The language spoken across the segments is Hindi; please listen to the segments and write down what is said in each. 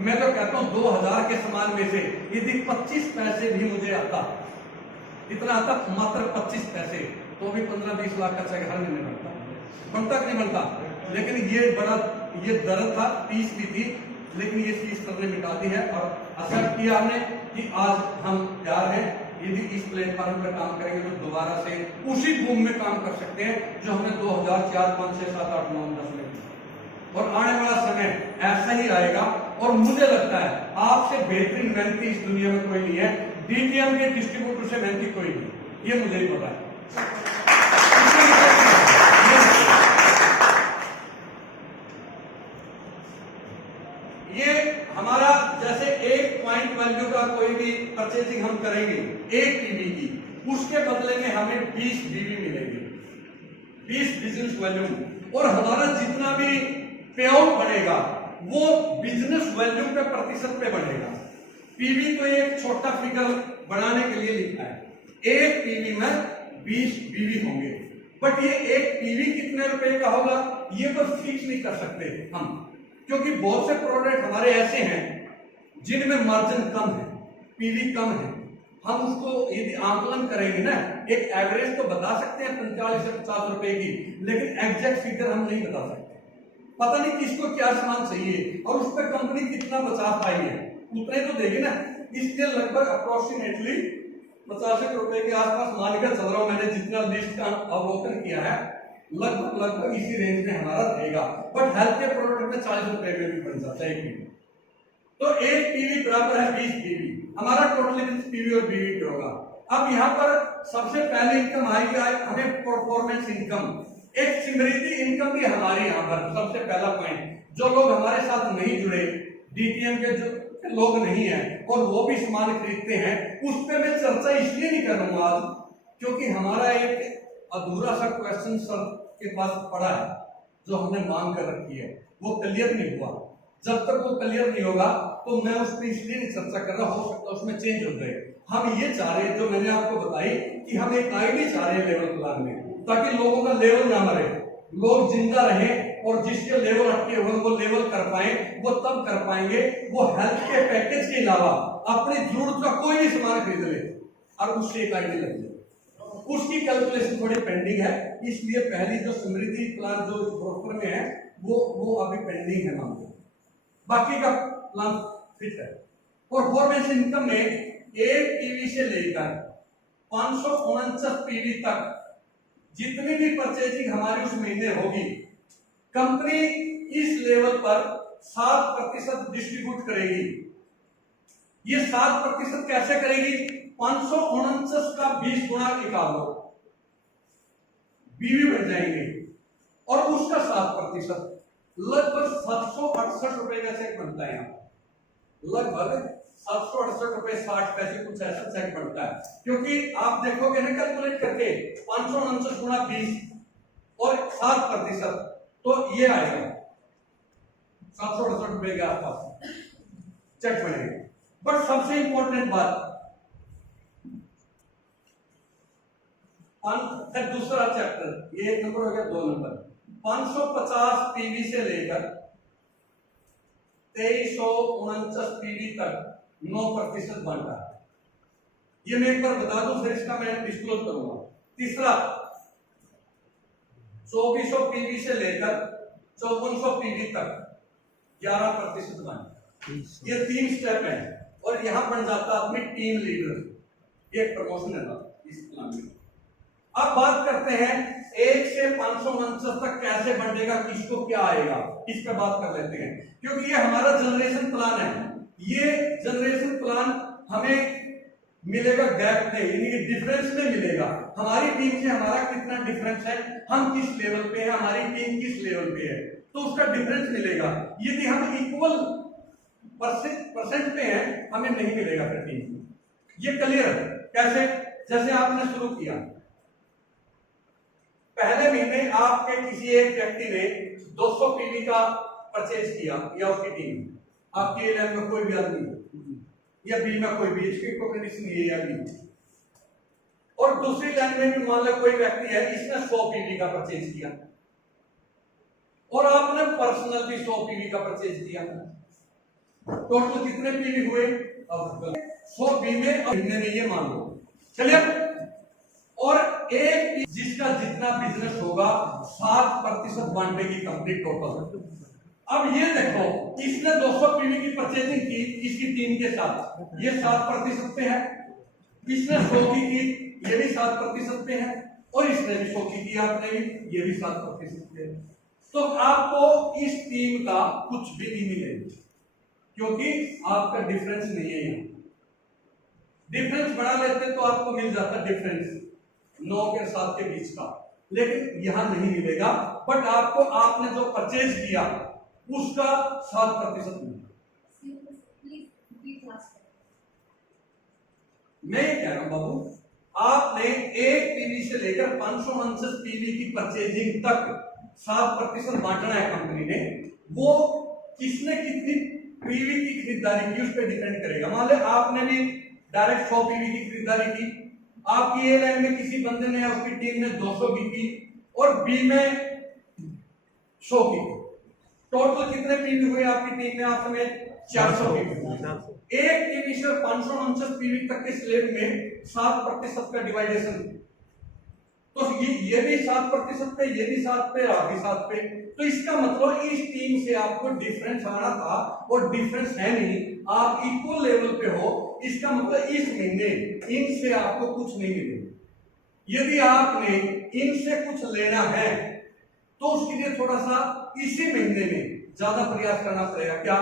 मैं तो कहता हूं 2000 के सामान में से यदि 25 पैसे भी मुझे आता, इतना आता मात्र 25 पैसे, तो भी 15-20 लाख का चेक हर महीने बनता कि नहीं बनता। लेकिन ये बड़ा ये दर्द था, पीस भी थी, लेकिन ये चीज सर ने मिटा दी है और एक्सेप्ट किया हमने कि आज हम तैयार हैं। यदि इस प्लेटफॉर्म पर काम करेंगे तो दोबारा से उसी भूमि में काम कर सकते हैं जो हमने 2004, 5, 6, 7, 8, 9, 10 में किया। और आने वाला समय ऐसा ही आएगा और मुझे लगता है आपसे बेहतरीन मेहनती इस दुनिया में कोई नहीं है, डीटीएम के डिस्ट्रीब्यूटर से मेहनती कोई नहीं, ये मुझे ही पता है। ये हमारा जैसे एक पॉइंट वैल्यू का कोई भी परचेजिंग हम करेंगे एक पीवी की, उसके बदले में हमें 20 बीवी मिलेगी, 20 बिजनेस वैल्यू। और हमारा जितना भी पे आउट बढ़ेगा वो बिजनेस वैल्यू के प्रतिशत पे बढ़ेगा। पीवी तो एक छोटा फिगर बनाने के लिए लिखा है, एक पीवी में 20 बीवी होंगे, बट ये एक पीवी कितने रुपए का होगा ये तो फिक्स नहीं कर सकते हम, क्योंकि बहुत से प्रोडक्ट हमारे ऐसे हैं जिनमें मार्जिन कम है, पीवी कम है। हम उसको यदि आंकलन करेंगे ना, एक एवरेज तो बता सकते हैं 45 से 50 रुपए की, लेकिन एग्जैक्ट फिगर हम नहीं बता सकते। पता नहीं किसको क्या सामान चाहिए और उस पर कंपनी कितना बचा पाई है, उतने तो देगी ना। इसलिए लगभग अप्रोक्सीमेटली 50 रुपए के आसपास मान कर चल रहा हूं, मैंने जितना लिस्ट का अवलोकन किया है लगभग इसी रेंज में हमारा रहेगा। बट हेल्थ के प्रोडक्ट में 40 रुपए में भी बन जाता है एक पीवी। तो एक पीवी बराबर है 20 पीवी, हमारा टोटल पीवी और बीवी पे होगा। अब यहाँ पर सबसे पहले इनकम आएगी हमें परफॉर्मेंस इनकम, एक समृद्धि इनकम भी हमारी यहाँ पर सबसे पहला पॉइंट। जो लोग हमारे साथ नहीं जुड़े, डीटीएम के जो लोग नहीं है और वो भी सामान खरीदते हैं, उस पर मैं चर्चा इसलिए नहीं कर रहा हूँ आज क्योंकि हमारा एक अधूरा सा क्वेश्चन सर के पास पड़ा है जो हमने मांग कर रखी है, वो क्लियर नहीं हुआ। जब तक वो क्लियर नहीं होगा तो मैं उस पर इसलिए नहीं चर्चा कर रहा, हो सकता है उसमें चेंज हो जाए। हम ये चाह रहे हैं जो मैंने आपको बताई कि हम एक आईडी चाह रहे हैं लेवल प्लान में, ताकि लोगों का लेवल ना मरे, लोग जिंदा रहें और जिसके लेवल अटके हुए वो लेवल कर पाए। वो तब कर पाएंगे वो हेल्थ के पैकेज के अलावा अपनी जरूरत का कोई भी सामान खरीद ले और उससे एक आईडी लग जाए। उसकी कैलकुलेशन थोड़ी पेंडिंग है, इसलिए पहली जो समृद्धि प्लान जो ब्रोकर में है वो अभी पेंडिंग है मामले, बाकी का प्लान फिट है। परफॉर्मेंस इनकम में एक पीवी से लेकर 549 पीवी तक जितनी भी परचेजिंग हमारी उस महीने होगी, कंपनी इस लेवल पर 7% डिस्ट्रीब्यूट करेगी। ये 7% कैसे करेगी? 549 का 20 गुना निकालो, बीवी बन जाएंगे और उसका 7% लगभग 768 रुपए का चेक बनता है। लगभग 768 रुपए 60 पैसे कुछ ऐसा चेक बनता है, क्योंकि आप देखोगे ना कैलकुलेट करके 549 गुना 20 और 7%, तो ये आएगा 768 रुपए के आसपास चेक बनेगा। बट सबसे इंपॉर्टेंट बात, दूसरा चैप्टर, ये 1 नंबर हो गया, 2 नंबर, 550 पीवी से लेकर 2349 पीवी तक 9% बनता है। ये मैं एक बार बता दूं, फिर इसका मैं डिस्क्लोज करूंगा। तीसरा 2400 पीवी से लेकर 5400 पीवी तक 11% बनता है। ये 3 स्टेप है और यहां बन जाता है अपनी टीम लीडर, एक प्रमोशन है इस प्लान में। अब बात करते हैं 1 से 549 तक कैसे बढ़ेगा, किसको क्या आएगा, इस पर बात कर लेते हैं, क्योंकि ये हमारा जनरेशन प्लान है। ये जनरेशन प्लान हमें मिलेगा गैप में, यानी डिफरेंस में मिलेगा। हमारी टीम से हमारा कितना डिफरेंस है, हम किस लेवल पे है, हमारी टीम किस लेवल पे है, तो उसका डिफरेंस मिलेगा। यदि हम इक्वल परसेंट पे हैं, हमें नहीं मिलेगा फिर टीम। ये क्लियर है कैसे? जैसे आपने शुरू किया, पहले महीने आपके किसी एक व्यक्ति ने 200 पीवी का परचेज किया, या उसकी टीम, आपकी ए लाइन में कोई भी आदमी या बी में कोई भी, इसकी कोई कंडीशन नहीं है या बी, और दूसरी लाइन में भी मान लो कोई व्यक्ति है, इसने 100 पीवी का परचेज किया और आपने पर्सनल भी 100 पीवी का परचेज किया। टोटल कितने पीवी हुए? अब 100 बी में और महीने में, ये मान लो। चलिए, और एक जिसका जितना बिजनेस होगा 7% बांटेगी कंपनी टोटल। अब ये देखो, इसने 200 पीवी की परचेजिंग की इसकी टीम के साथ, ये 7% पे है। इसने 100 की, ये भी 7% पे है। और इसने भी 100 की, आपने भी, ये भी 7% पे है। तो आपको इस टीम का कुछ भी नहीं मिलेगा, क्योंकि आपका डिफरेंस नहीं है। यहाँ डिफरेंस बढ़ा लेते तो आपको मिल जाता डिफरेंस 9 के 7 के बीच का, लेकिन यहां नहीं मिलेगा। बट आपको आपने जो परचेज किया उसका 7% मिलेगा। मैं ये कह रहा हूं बाबू, आपने एक पीवी से लेकर 549 पीवी की परचेजिंग तक 7% बांटना है कंपनी ने। वो किसने कितनी पीवी की खरीदारी की उस पर डिपेंड करेगा। मान लो आपने भी डायरेक्ट 100 पीवी की खरीदारी की, आपकी ए लाइन में किसी बंदे ने, उसकी टीम ने 200 की और बी में 100 की। टोटल कितने पीवी हुए आपकी टीम में? आप समय 400 पीवी। एक पीवी से 549 पीवी तक के स्लेब में 7% का डिवाइडेशन, तो ये भी 7% पे, ये भी 7 पे, आप भी 7 पे। तो इसका मतलब इस टीम से आपको डिफरेंस आना था और डिफरेंस है नहीं, आप इक्वल लेवल पे हो। इसका मतलब इस महीने इनसे आपको कुछ नहीं मिलेगा। यदि आपने इनसे कुछ लेना है तो उसके लिए थोड़ा सा इसी महीने में ज्यादा प्रयास करना पड़ेगा। क्या?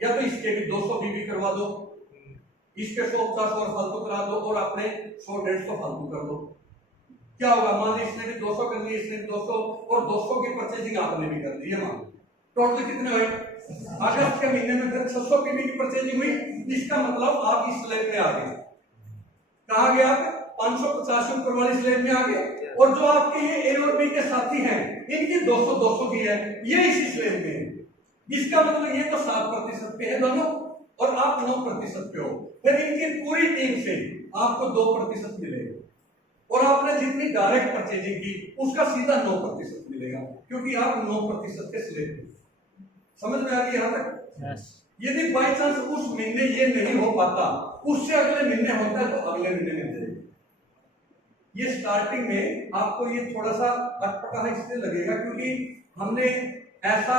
या तो इसके भी 200 बीबी करवा दो, इसके 150 और फालतू करा दो, और अपने 100-150 फालतू कर दो। क्या होगा? मान ली इसने भी 200 कर ली, इसने भी 200, और 200 की परचेजिंग आपने भी कर दी है। मान टोटल कितने हुए? अगस्त के महीने में फिर 600 पीवी की परचेजिंग हुई। इसका मतलब आप इस स्लेब में आ गए। कहा गया? 550 ऊपर वाली स्लेब में आ गए। और जो आपके ये ए और बी के साथी हैं, इनकी 200 की है, ये इसी स्लेब में है। इसका मतलब ये तो 7% पे है दोनों, और आप 9% पे हो। फिर इनकी पूरी टीम से आपको 2% मिलेगा, और आपने जितनी डायरेक्ट परचेजिंग की उसका सीधा 9% मिलेगा, क्योंकि आप 9% के स्लेब में। समझ में आ गई यहां तक? yes. यदि बाई चांस उस महीने ये नहीं हो पाता, उससे अगले महीने होता है, तो अगले महीने मिल जाएगा। ये स्टार्टिंग में आपको ये थोड़ा सा अटपटा इसलिए लगेगा क्योंकि हमने ऐसा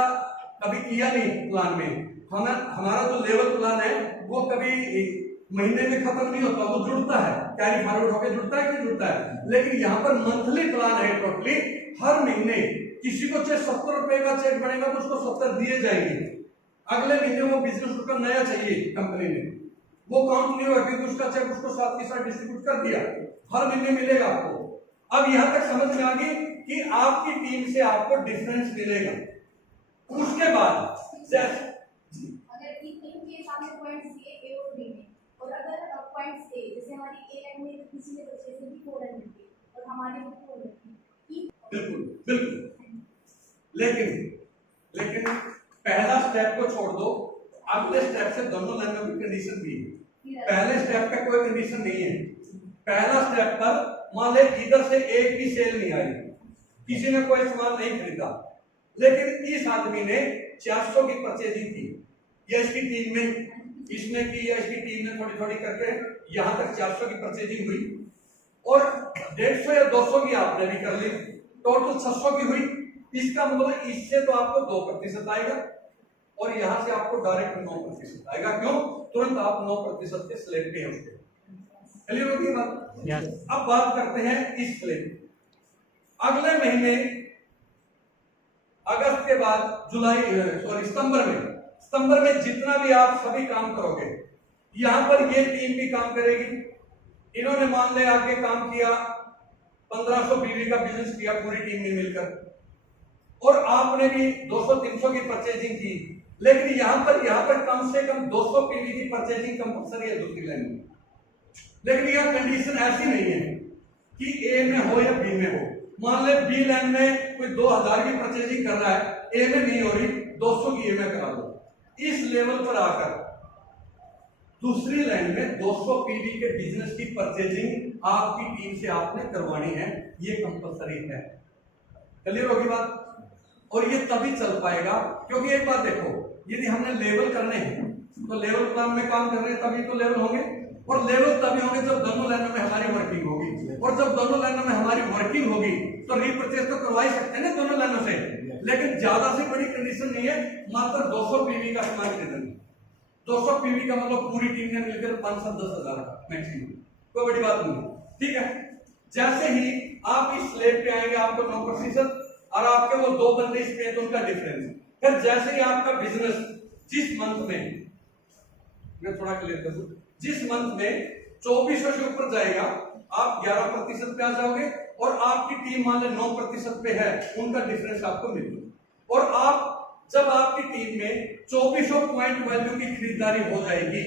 कभी किया नहीं प्लान में। हमारा जो लेवल प्लान है वो कभी महीने में खत्म नहीं होता, वो जुड़ता है, कैरी फॉरवर्ड होकर जुड़ता है कि जुड़ता है। लेकिन यहाँ पर मंथली प्लान है टोटली। हर महीने किसी को चाहे 70 रुपए का चेक बनेगा तो उसको 70 दिए जाएंगे। अगले महीने वो बिजनेस उसका नया चाहिए कंपनी ने, वो काउंट नहीं होगा क्योंकि उसका चेक उसको साथ के साथ डिस्ट्रीब्यूट कर दिया। हर महीने मिलेगा आपको। अब यहां तक समझ में आ गई कि आपकी टीम से आपको डिफरेंस मिलेगा। उसके बाद अगर टीम के सामने पॉइंट्स ए और बी में, और अगर पॉइंट्स ए जैसे हमारी ए लाइन में किसी ने परचेज की 400 की और हमारे में 400 की, बिल्कुल बिल्कुल। लेकिन पहला स्टेप को छोड़ दो, अगले स्टेप से दोनों लाइन में कंडीशन भी है। पहले स्टेप का कोई कंडीशन नहीं है। पहला स्टेप पर मान ले इधर से एक भी सेल नहीं आई, किसी ने कोई सामान नहीं खरीदा, लेकिन इस आदमी ने 400 की परचेजिंग की, या इसकी टीम में इसने की, या इसकी टीम ने थोड़ी थोड़ी करके यहां तक 400 की परचेजिंग हुई, और 150 या 200 की आपने भी कर ली, टोटल 600 की हुई। इसका मतलब इससे तो आपको 2% आएगा, और यहां से आपको डायरेक्ट 9% आएगा। क्यों? तुरंत आप 9% के स्लेब पे हैं उसके। क्लियर होगी बात? yes. अब बात करते हैं इस स्लेब। अगले महीने अगस्त के बाद सितंबर में जितना भी आप सभी काम करोगे, यहां पर ये टीम भी काम करेगी। इन्होंने मान ले आगे काम किया, 1500 बीवी का बिजनेस किया पूरी टीम ने मिलकर, और आपने भी 200-300 की परचेजिंग की। लेकिन यहां पर कम से कम 200 पीवी की परचेजिंग कंपलसरी है दूसरी लाइन में। लेकिन यह कंडीशन ऐसी नहीं है कि ए में हो या बी में हो। मान ले बी लाइन में कोई 2000 की परचेजिंग कर रहा है, ए में नहीं हो रही, 200 की ए में करा दो। इस लेवल पर आकर दूसरी लाइन में 200 पीवी के बिजनेस की परचेजिंग आपकी टीम से आपने करवानी है, ये कंपलसरी है। क्लियर होगी बात? और ये तभी चल पाएगा क्योंकि एक बात देखो, यदि हमने लेवल करने हैं तो लेवल प्लान में काम कर रहे हैं तभी तो लेवल होंगे, और लेवल तभी होंगे जब दोनों लाइनों में हमारी वर्किंग होगी, और जब दोनों लाइनों में हमारी वर्किंग होगी तो रीपरचेज तो करवा ही सकते हैं ना दोनों लाइनों से, लेकिन ज्यादा से बड़ी कंडीशन नहीं है, मात्र 200 पीवी का समान खरीदना। 200 पीवी का मतलब पूरी टीम ने मिलकर 5-10 हज़ार का मैक्सिमम, कोई बड़ी बात नहीं, ठीक है। जैसे ही आप इस स्लेब पे आएंगे आपको 9% और आपके वो दो बंदे इस पे तो उनका डिफरेंस, फिर जैसे ही आपका बिजनेस जिस मंथ में, मैं थोड़ा क्लियर कर दूं, जिस मंथ में 2400 से ऊपर जाएगा आप 11% पे आ जाओगे, और आपकी टीम मान ले 9% पे है, उनका डिफरेंस आपको मिलेगा। और आप जब आपकी टीम में 2400 पॉइंट वैल्यू की खरीदारी हो जाएगी,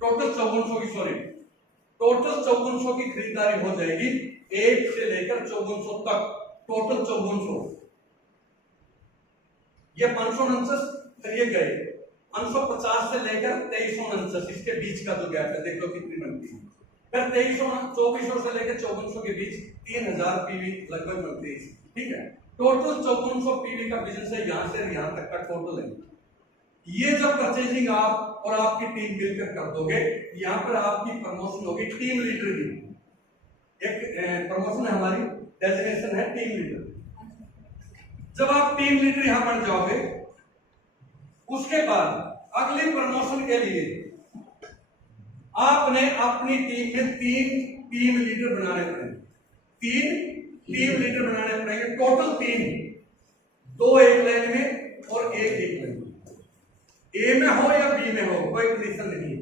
टोटल 5400 की खरीदारी हो जाएगी, 1 से लेकर 5400 तक, टोटल 5400, ये 549 फिर ये गए 550 से लेकर 2349, इसके बीच का जो गैप है देख लो कितनी बनती है, फिर 2400 से लेकर 5400 के बीच 3000 पीवी लगभग बनती है, ठीक है। टोटल 5400 पीवी का बिजनेस है, यहां से यहां तक का टोटल है। ये जब परचेजिंग आप और आपकी टीम मिलकर कर दोगे, यहां पर आपकी प्रमोशन होगी टीम लीडर की, एक प्रमोशन है हमारी, डेजिग्नेशन है टीम लीडर। जब आप टीम लीडर यहां बन जाओगे, उसके बाद अगली प्रमोशन के लिए आपने अपनी टीम में 3 टीम लीडर बनाने पड़ेंगे, 3 टीम लीडर बनाने पड़ेंगे, टोटल 3, 2 एक लाइन में और एक लाइन में, ए में हो या बी में हो कोई कंडीशन नहीं है,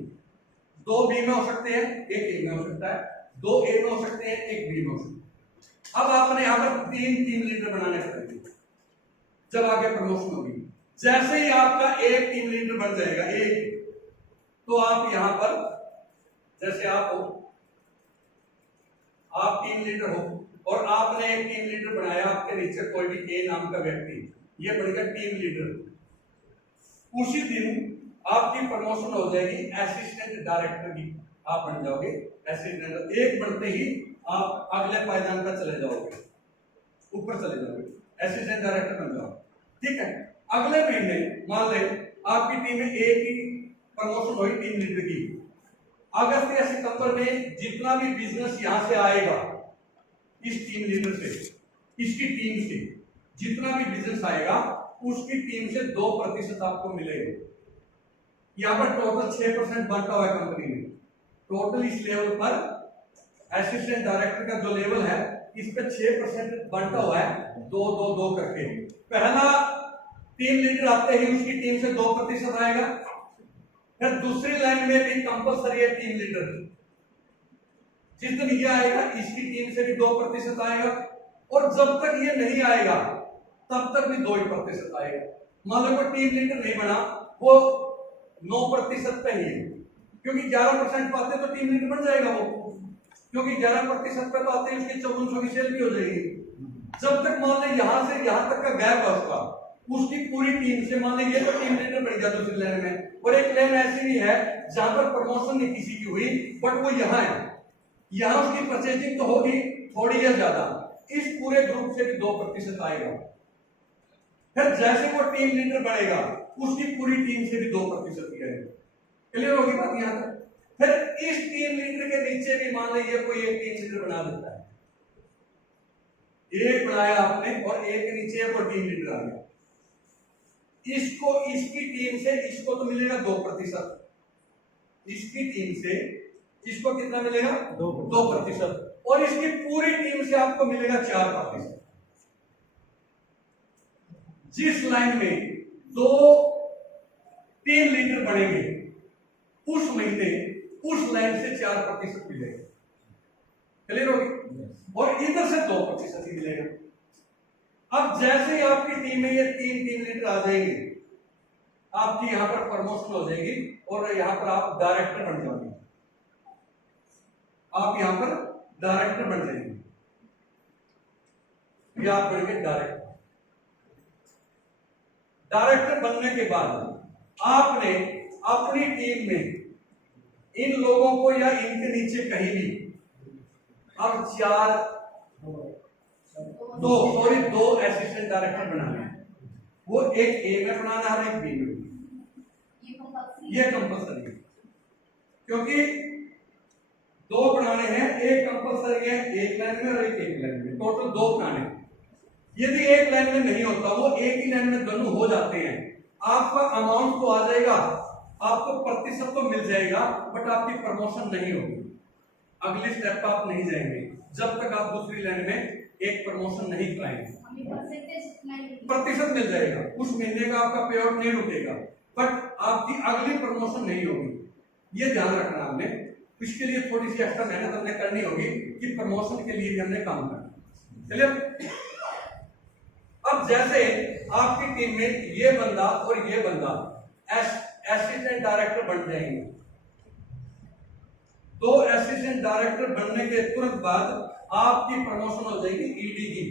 2 बी में हो सकते हैं, एक ए में हो सकता है, 2 ए में हो सकते हैं, एक बी में हो सकता है। अब आपने यहां पर 3 टीम लीडर बनाने पड़ेंगे जब आगे प्रमोशन होगी। जैसे ही आपका एक टीम लीडर बन जाएगा, एक, तो आप यहां पर जैसे आप हो, आप टीम लीडर हो और आपने एक टीम लीडर बनाया, आपके नीचे कोई भी ए नाम का व्यक्ति, ये बन गया टीम लीडर। उसी दिन आपकी प्रमोशन हो जाएगी असिस्टेंट डायरेक्टर की, आप बन जाओगे असिस्टेंट। एक बढ़ते ही आप अगले पायदान पर चले जाओगे, ऊपर चले जाओगे, असिस्टेंट डायरेक्टर बन जाओगे, ठीक है। अगले महीने मान ले आपकी टीम में ए की प्रमोशन हुई टीम लीडर की, अगस्त या सितंबर में जितना भी बिजनेस यहां से आएगा इस टीम लीडर से, इसकी टीम से जितना भी बिजनेस आएगा उसकी टीम से 2% आपको मिलेगा। यहां पर टोटल 6% बांटा हुआ है कंपनी में, टोटल इस लेवल पर असिस्टेंट डायरेक्टर का जो लेवल है इस पे 6% बांटा हुआ है, 2-2-2 करके। पहला टीम लीडर आते ही उसकी टीम से 2% आएगा, फिर दूसरी लाइन में भी कंपलसरी है टीम लीडर, जिस दिन ये आएगा इसकी टीम से भी 2% आएगा, और जब तक ये नहीं आएगा तब तक भी 2% आएगा। मान लो कोई टीम लीडर नहीं बना, वो 9% पे ही है, क्योंकि 11% पाते तो टीम लीडर बन जाएगा वो, क्योंकि 11% पे तो आते ही उसकी 5400 की सेल भी हो जाएगी। जब तक मान लो यहां से यहां तक का गैप है उसका, उसकी पूरी टीम से मान लो ये तो टीम लीडर बन गया दूसरी लाइन में, और एक लाइन ऐसी भी है जहां पर प्रमोशन नहीं किसी की हुई बट वो यहाँ है, यहां उसकी परचेजिंग तो होगी थोड़ी या ज्यादा, इस पूरे ग्रुप से भी 2% आएगा। फिर जैसे वो टीम लीडर बढ़ेगा उसकी पूरी टीम से भी 2% आएगा। क्लियर होगी बात यहां तक? फिर इस टीम लीडर के नीचे भी मान लीजिए कोई एक टीम लीडर बना देता है, एक बनाया आपने और एक के नीचे एक और टीम लीडर आ गया, इसको इसकी टीम से इसको तो मिलेगा 2%, इसकी टीम से इसको कितना मिलेगा 2%, और इसकी पूरी टीम से आपको मिलेगा 4%। जिस लाइन में 2 टीम लीडर बनेंगे उस महीने उस लाइन से 4% मिलेगा। क्लियर होगी? और इधर से 2% ही मिलेगा। अब जैसे ही आपकी टीम में ये 3 टीम लीडर आ जाएंगे, आपकी यहां पर प्रमोशन हो जाएगी और यहां पर आप डायरेक्टर बन जाओगे, आप यहां पर डायरेक्टर बन जाएंगे, ये आप बन गए डायरेक्टर। डायरेक्टर बनने के बाद आपने अपनी टीम में इन लोगों को या इनके नीचे कहीं भी अब 2 असिस्टेंट डायरेक्टर बनाने हैं, वो एक ए में बनाना है और एक बी में। ये कंपल्सरी है, क्योंकि दो बनाने हैं, एक कंपल्सरी है एक लाइन में और एक लाइन में, टोटल दो बनाने। यदि एक लाइन में नहीं होता, वो एक ही लाइन में दोनों हो जाते हैं, आपका अमाउंट तो आ जाएगा, आपको प्रतिशत तो मिल जाएगा, बट आपकी प्रमोशन नहीं होगी, अगली स्टेप पर आप नहीं जाएंगे जब तक आप दूसरी लाइन में एक प्रमोशन नहीं कराएंगे। प्रतिशत मिल जाएगा, उस महीने का आपका पे आउट नहीं रुकेगा, बट आपकी अगली प्रमोशन नहीं होगी। ये ध्यान रखना आपने, इसके लिए थोड़ी सी एक्स्ट्रा मेहनत हमने करनी होगी कि प्रमोशन के लिए भी हमने काम करना। चलिए, अब जैसे आपकी टीम में ये बंदा और ये बंदा असिस्टेंट डायरेक्टर बन जाएंगे, तो असिस्टेंट डायरेक्टर बनने के तुरंत बाद आपकी प्रमोशन हो जाएगी ईडी की,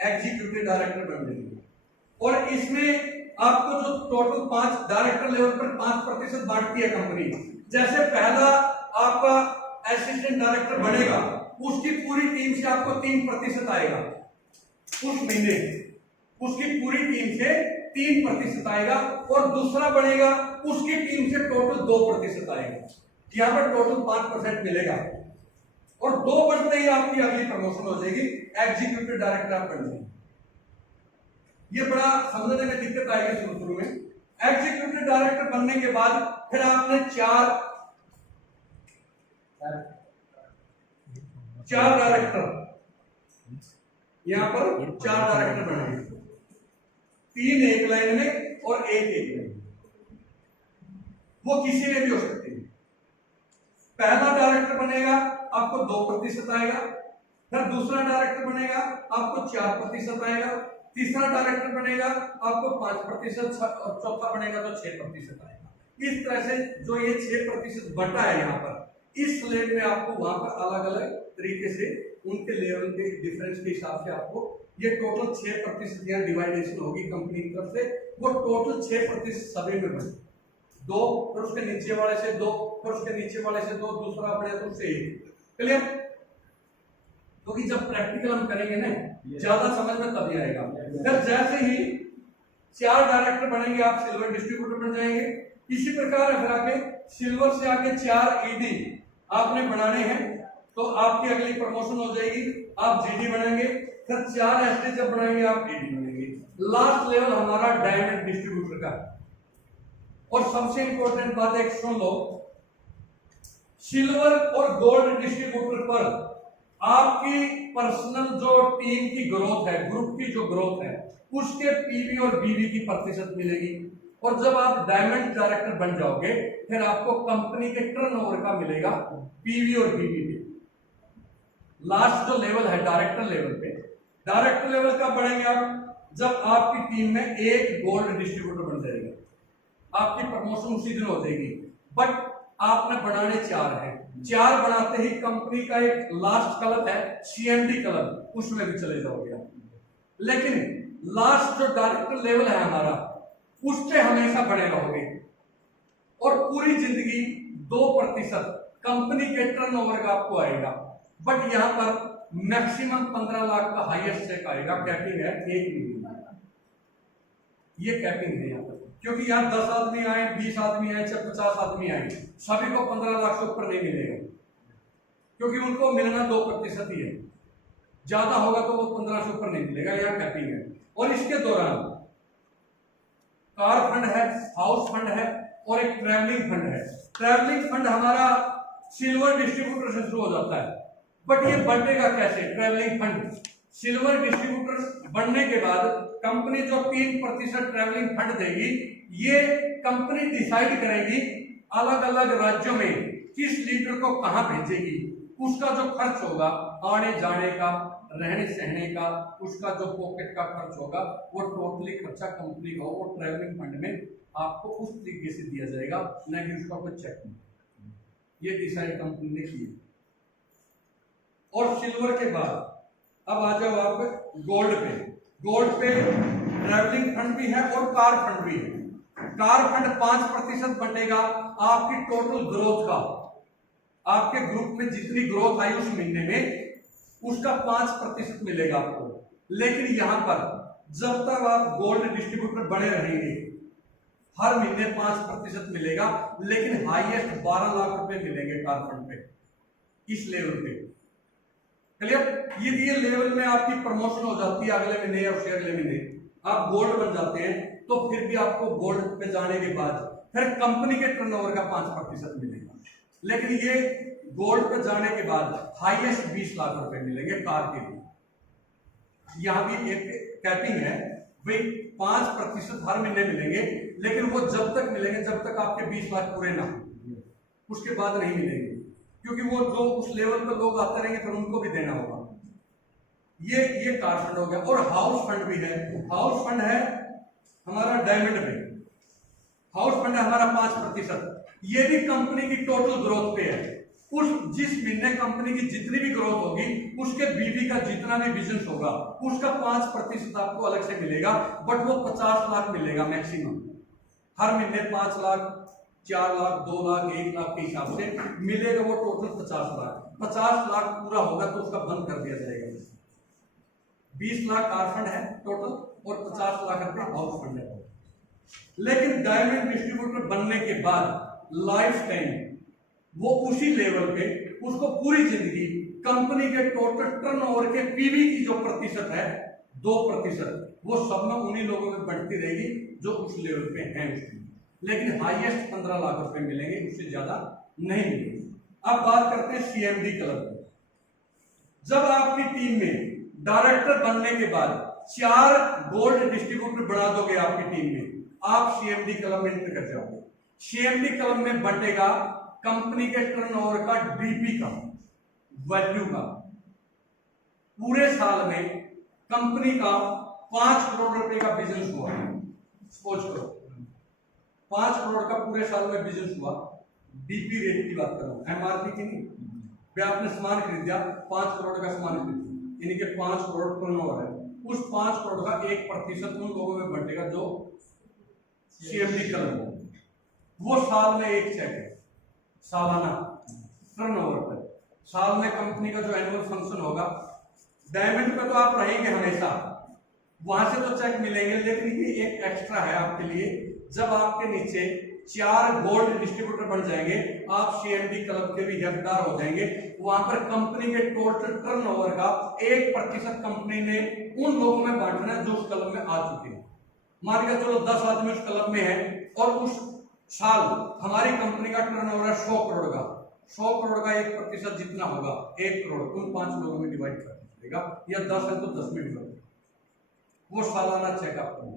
एग्जीक्यूटिव डायरेक्टर बन जाएंगे। और इसमें आपको जो टोटल 5 डायरेक्टर लेवल पर 5% बांटती है कंपनी। जैसे पहला आपका असिस्टेंट डायरेक्टर बनेगा, उसकी पूरी टीम से आपको 3% आएगा उस महीने, उसकी पूरी टीम से 3% आएगा, और दूसरा बनेगा उसकी टीम से टोटल 2% आएगा, यहां पर टोटल 5% मिलेगा, और 2 बनते ही आपकी अगली प्रमोशन हो जाएगी, एग्जीक्यूटिव डायरेक्टर आप बन जाएंगे। ये बड़ा समझने में दिक्कत आएगी शुरू में। एग्जीक्यूटिव डायरेक्टर बनने के बाद फिर आपने 4 डायरेक्टर, यहां पर 4 डायरेक्टर बनेंगे, 3 एक लाइन में और 1 लाइन में, वो किसी में भी हो सकते हैं। पहला डायरेक्टर बनेगा आपको 2% आएगा, फिर दूसरा डायरेक्टर बनेगा आपको 4% आएगा, तीसरा डायरेक्टर बनेगा आपको 5%, और चौथा बनेगा तो 6% आएगा। इस तरह से जो ये 6% बटा है यहाँ पर, इस स्लेब में आपको वहां पर अलग अलग तरीके से उनके लेवल के डिफरेंस के हिसाब से आपको ये टोटल 6% यहाँ डिवाइडेशन होगी कंपनी की तरफ से, वो टोटल 6% सभी में बने, 2, फिर उसके नीचे वाले से 2, फिर उसके नीचे वाले से 2, दूसरा बने तो उससे 1। क्लियर? क्योंकि जब प्रैक्टिकल हम करेंगे ना, ज्यादा समझ में तभी आएगा। फिर जैसे ही 4 डायरेक्टर बनेंगे, आप सिल्वर डिस्ट्रीब्यूटर बन जाएंगे। इसी प्रकार फिर आगे सिल्वर से आगे 4 ईडी आपने बनाने हैं, तो आपकी अगली प्रमोशन हो जाएगी, आप जीडी बनेंगे। फिर 4 एसडी जब बनाएंगे आप डीडी बनेंगे। लास्ट लेवल हमारा डायमंड डिस्ट्रीब्यूटर का। और सबसे इंपॉर्टेंट बात एक सुन लो, सिल्वर और गोल्ड डिस्ट्रीब्यूटर पर आपकी पर्सनल जो टीम की ग्रोथ है, ग्रुप की जो ग्रोथ है, उसके पीवी और बीवी की प्रतिशत मिलेगी। और जब आप डायमंड डायरेक्टर बन जाओगे, फिर आपको कंपनी के टर्नओवर का मिलेगा पीवी और बीवी पे। लास्ट जो लेवल है डायरेक्टर लेवल पे, डायरेक्टर लेवल का बढ़ेंगे आप जब आपकी टीम में एक गोल्ड डिस्ट्रीब्यूटर बन जाएगा, आपकी प्रमोशन उसी दिन हो जाएगी। बट आपने बनाने 4 हैं, 4 बनाते ही कंपनी का एक लास्ट क्लब है सीएमडी क्लब, उसमें भी चले जाओगे आप। लेकिन लास्ट जो डायरेक्टर लेवल है हमारा, उस पे हमेशा बने रहोगे और पूरी जिंदगी 2% कंपनी के टर्नओवर का आपको आएगा। बट यहां पर मैक्सिमम 15 लाख का हाईएस्ट चेक आएगा, कैपिंग है 1 मिलियन, ये कैपिंग है यहाँ पर। क्योंकि यहाँ 10 आदमी आए, 20 आदमी आए, चाहे 50 आदमी आए, सभी को 15 लाख से ऊपर नहीं मिलेगा, क्योंकि उनको मिलना 2% ही है, ज्यादा होगा तो वो 15 से ऊपर नहीं मिलेगा, यहाँ कैपिंग है। और इसके दौरान कार फंड है, हाउस फंड है और एक ट्रैवलिंग फंड है। ट्रैवलिंग फंड हमारा सिल्वर डिस्ट्रीब्यूटर से शुरू हो जाता है, बट ये बढ़ेगा कैसे? ट्रैवलिंग फंड सिल्वर डिस्ट्रीब्यूटर बनने के बाद कंपनी जो 3% ट्रैवलिंग फंड देगी, ये कंपनी डिसाइड करेगी अलग अलग राज्यों में किस लीडर को कहां भेजेगी, उसका जो खर्च होगा आने जाने का, रहने सहने का, उसका जो पॉकेट का खर्च होगा, वो टोटली खर्चा कंपनी का वो ट्रैवलिंग फंड में आपको उस तरीके से दिया जाएगा, न कि उसका कोई चेक नहीं। ये डिसाइड कंपनी ने की। और सिल्वर के बाद अब आ जाओ आप गोल्ड पे। गोल्ड पे ट्रैवलिंग फंड भी है और कार फंड भी है। कार फंड 5% बटेगा आपकी टोटल ग्रोथ का, आपके ग्रुप में जितनी ग्रोथ आई उस महीने में, उसका 5% मिलेगा आपको। लेकिन यहां पर जब तक आप गोल्ड डिस्ट्रीब्यूटर बने रहेंगे, हर महीने 5% मिलेगा, लेकिन हाईएस्ट 12 लाख रुपए मिलेंगे कार फंड पे, इस लेवल पे। क्लियर? यदि ये लेवल में आपकी प्रमोशन हो जाती है अगले महीने या उससे अगले महीने आप गोल्ड बन जाते हैं, तो फिर भी आपको गोल्ड पे जाने के बाद फिर कंपनी के टर्नओवर का 5% मिलेगा, लेकिन ये गोल्ड पे जाने के बाद हाईएस्ट 20 लाख रुपए मिलेंगे कार के लिए। यहां भी एक कैपिंग है भाई, 5% हर महीने मिलेंगे, लेकिन वो जब तक मिलेंगे जब तक आपके 20 लाख पूरे ना हो, उसके बाद नहीं मिलेंगे, क्योंकि वो जो उस लेवल पर लोग आते रहेंगे फिर उनको भी देना होगा। ये कार फंड हो गया। और हाउस फंड भी है। हाउस फंड है हमारा डायमंड पे, हाउस फंड है हमारा 5%। ये भी कंपनी की टोटल ग्रोथ पे है। उस जिस महीने कंपनी की जितनी भी ग्रोथ होगी उसके बीवी का जितना भी बिजनेस होगा उसका 5% आपको अलग से मिलेगा, बट वो 50 लाख मिलेगा मैक्सिमम। हर महीने 5 लाख, 4 लाख, 2 लाख, 1 लाख के हिसाब से मिलेगा, वो टोटल 50 लाख। 50 लाख पूरा होगा तो उसका बंद कर दिया जाएगा। 20 लाख कार फंड है टोटल और 50 लाख रुपए हाउस फंड है। लेकिन डायमंड डिस्ट्रीब्यूटर बनने के बाद लाइफ टाइम वो उसी लेवल पे उसको पूरी जिंदगी कंपनी के टोटल टर्नओवर के पीवी की जो प्रतिशत है 2%, वो सब में उन्हीं लोगों में बढ़ती रहेगी जो उस लेवल पे हैं उसकी। लेकिन हाईएस्ट 15 लाख रुपए मिलेंगे, उससे ज्यादा नहीं मिलेंगे। अब बात करते हैं सीएमडी क्लब। जब आपकी टीम में डायरेक्टर बनने के बाद 4 गोल्ड डिस्ट्रीब्यूटर बना दोगे आपकी टीम में, आप सीएमडी क्लब में एंटर कर जाओगे। सीएमडी क्लब में बटेगा कंपनी के टर्नओवर का डीपी का वैल्यू का। पूरे साल में कंपनी का 5 करोड़ रुपए का बिजनेस हुआ, सपोज करो 5 करोड़ का पूरे साल में बिजनेस हुआ। डीपी रेट की बात कर रहा हूं, एमआरपी की नहीं। वे आपने सामान खरीदा, 5 करोड़ का सामान खरीदा, यानी कि 5 करोड़ टर्नओवर है। उस 5 करोड़ का 1% उन लोगों में बटेगा जो सीएमडी क्लब हो। वो साल में एक चेक है, सालाना टर्नओवर पर। साल में कंपनी का जो एनुअल फंक्शन होगा, डायमंड पे तो आप रहेंगे हमेशा, वहां से तो चेक मिलेंगे, लेकिन ये एक एक्स्ट्रा है आपके लिए। जब आपके नीचे 4 गोल्ड डिस्ट्रीब्यूटर बन जाएंगे, आप सीएमडी क्लब के भी हिस्सेदार हो जाएंगे। वहां पर कंपनी के टोटल टर्नओवर का 1% कंपनी ने उन लोगों में बांटना है जो उस क्लब में आ चुके हैं। मान के चलो 10 आदमी उस क्लब में है और उस साल हमारी कंपनी का टर्नओवर है 100 करोड़ का। 100 करोड़ का 1% जितना होगा 1 करोड़ उन 5 लोगों में डिवाइड कर देगा, या 10 है तो 10 में डिवाइड। वो सालाना चेकअप करना।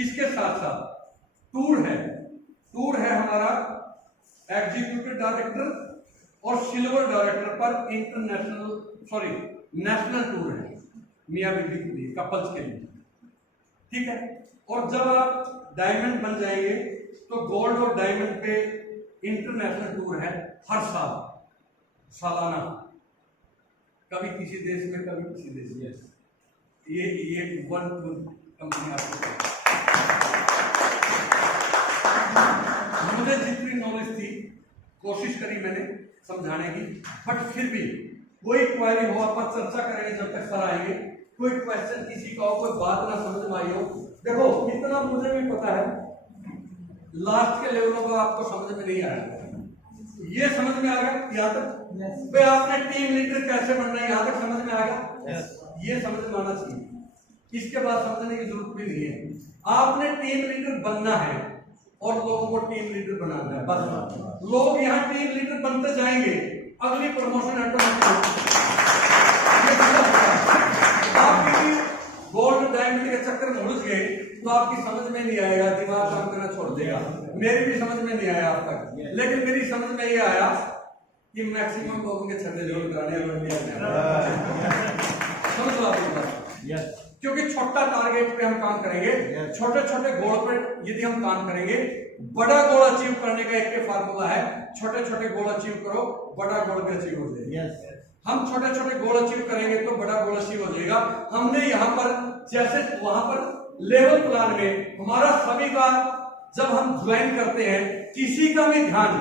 इसके साथ साथ टूर है हमारा एग्जीक्यूटिव डायरेक्टर और सिल्वर डायरेक्टर पर नेशनल टूर है मियां बीवी के लिए, कपल्स के लिए, ठीक है। और जब आप डायमंड बन जाएंगे तो गोल्ड और डायमंड पे इंटरनेशनल टूर है हर साल, सालाना, कभी किसी देश में कभी किसी देश में। ये वन कंपनी आपको, मुझे जितनी नॉलेज थी कोशिश करी मैंने समझाने की, बट फिर भी कोई क्वेरी हो आप चर्चा करेंगे जब तक सर आएंगे। कोई क्वेश्चन किसी का हो, कोई बात ना समझ में आई हो, देखो इतना मुझे भी पता है लास्ट के लेवलों का आपको समझ में नहीं आया, ये समझ में आ गया यहाँ तक। भाई आपने टीम लीडर कैसे बनना है यहाँ तक समझ में आ गया, ये समझ में आना चाहिए। इसके बाद समझने की जरूरत भी नहीं है। आपने टीम लीडर बनना है और लोगों को टीम लीडर बनाना है, बस। लोग यहाँ टीम लीडर बनते जाएंगे, अगली प्रमोशन ऑटोमेटिक। आप किसी गोल्ड डायमंड के चक्कर में घुस गए तो आपकी समझ में नहीं आएगा, दिमाग काम करना छोड़ देगा। मेरी भी समझ में नहीं आया अब तक, लेकिन मेरी समझ में ये आया कि मैक्सिमम लोगों के छठे जोड़ कराने समझ लो आप, क्योंकि छोटा टारगेट पे हम काम करेंगे, छोटे छोटे गोल पर यदि हम काम करेंगे, बड़ा गोल अचीव करने का एक फार्मूला है, छोटे छोटे गोल अचीव करो, बड़ा गोल भी अचीव हो जाएगा। हम छोटे छोटे गोल अचीव करेंगे तो बड़ा गोल अचीव हो जाएगा। हमने यहाँ पर जैसे वहां पर लेवल प्लान में हमारा सभी का जब हम ज्वाइन करते हैं, किसी का भी ध्यान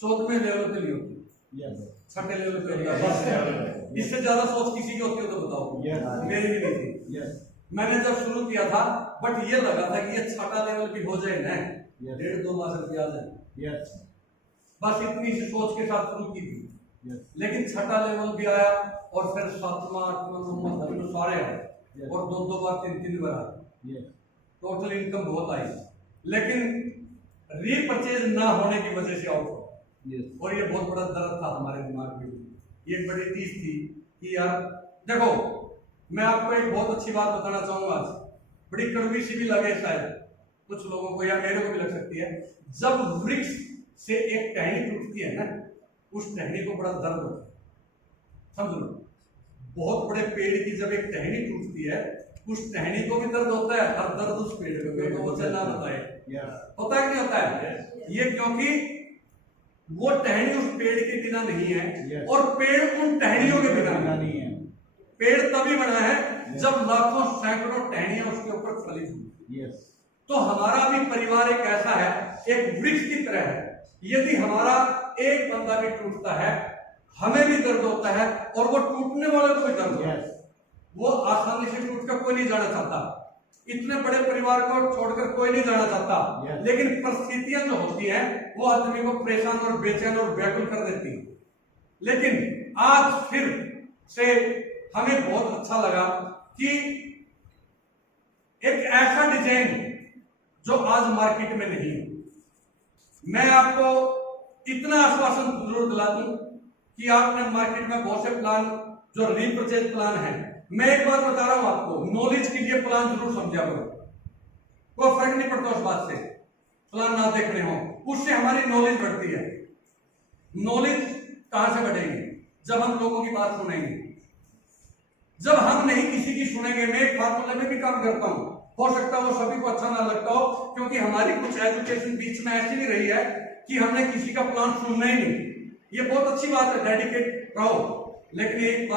14वें लेवल पे नहीं होती, 6ठे लेवल पे। इससे ज्यादा सोच किसी की होती हो तो बताओ, मेरी भी नहीं थी। मैंने जब शुरू किया था बट ये लगा था कि ये छठा लेवल भी हो जाए ना, Yes. 1.5-2 लाख रुपया आ जाए, Yes. बस इतनी सी सोच के साथ शुरू की थी। Yes. लेकिन छठा लेवल भी आया और फिर 7वां 8वां 9वां 10वां सारे आए Yes. और 2-2 बार 3-3 बार आए, Yes. टोटल इनकम बहुत आई, लेकिन रीपरचेज ना होने की वजह से आउट हो। Yes. और ये बहुत बड़ा दर्द था हमारे दिमाग में, ये एक बड़ी चीज थी कि यार देखो, मैं आपको एक बहुत अच्छी बात बताना चाहूंगा आज, बड़ी कड़वी सी भी लगे शायद कुछ लोगों को या मेरे को भी लग सकती है। जब वृक्ष से एक टहनी टूटती है ना, उस टहनी को बड़ा दर्द होता है, समझ लो। बहुत बड़े पेड़ की जब एक टहनी टूटती है, उस टहनी को भी दर्द होता है, हर दर्द उस पेड़ को तो वो चलना बताए Yes. होता है कि नहीं होता है? ये क्योंकि वो टहनी उस पेड़ के बिना नहीं है, Yes. और पेड़ उन टहनियों के बिना बिना नहीं। नहीं है। पेड़ तभी बना है जब लाखों सैकड़ों टहनियां उसके ऊपर फलित हुई। Yes. तो हमारा भी परिवार एक ऐसा है, एक वृक्ष की तरह है। यदि हमारा एक बंदा भी टूटता है, हमें भी दर्द होता है और वो टूटने वाले को भी दर्द होता है। Yes. वो आसानी से टूटकर कोई नहीं जाना चाहता, इतने बड़े परिवार को छोड़कर कोई नहीं जाना चाहता। Yes. लेकिन परिस्थितियां जो होती हैं वो आदमी को परेशान और बेचैन और व्याकुल कर देती हैं। लेकिन आज फिर से हमें बहुत अच्छा लगा कि एक ऐसा डिजाइन जो आज मार्केट में नहीं है। मैं आपको इतना आश्वासन जरूर दिला दूं कि आपने मार्केट में बहुत से प्लान जो रीपरचेज प्लान है, मैं एक बात बता रहा हूं आपको, नॉलेज के लिए प्लान जरूर समझा करो, कोई फर्क नहीं पड़ता उस बात से, प्लान ना देखने हो, उससे हमारी नॉलेज बढ़ती है। नॉलेज कहां से बढ़ेगी? जब हम लोगों की बात सुनेंगे, जब हम नहीं किसी की सुनेंगे। मैं एक फार्मूले में भी काम करता हूं, हो सकता है वो सभी को अच्छा ना लगता हो, क्योंकि हमारी कुछ एजुकेशन बीच में ऐसी भी रही है कि हमने किसी का प्लान सुनना ही नहीं। ये बहुत अच्छी बात है, डेडिकेट रहो, लेकिन एक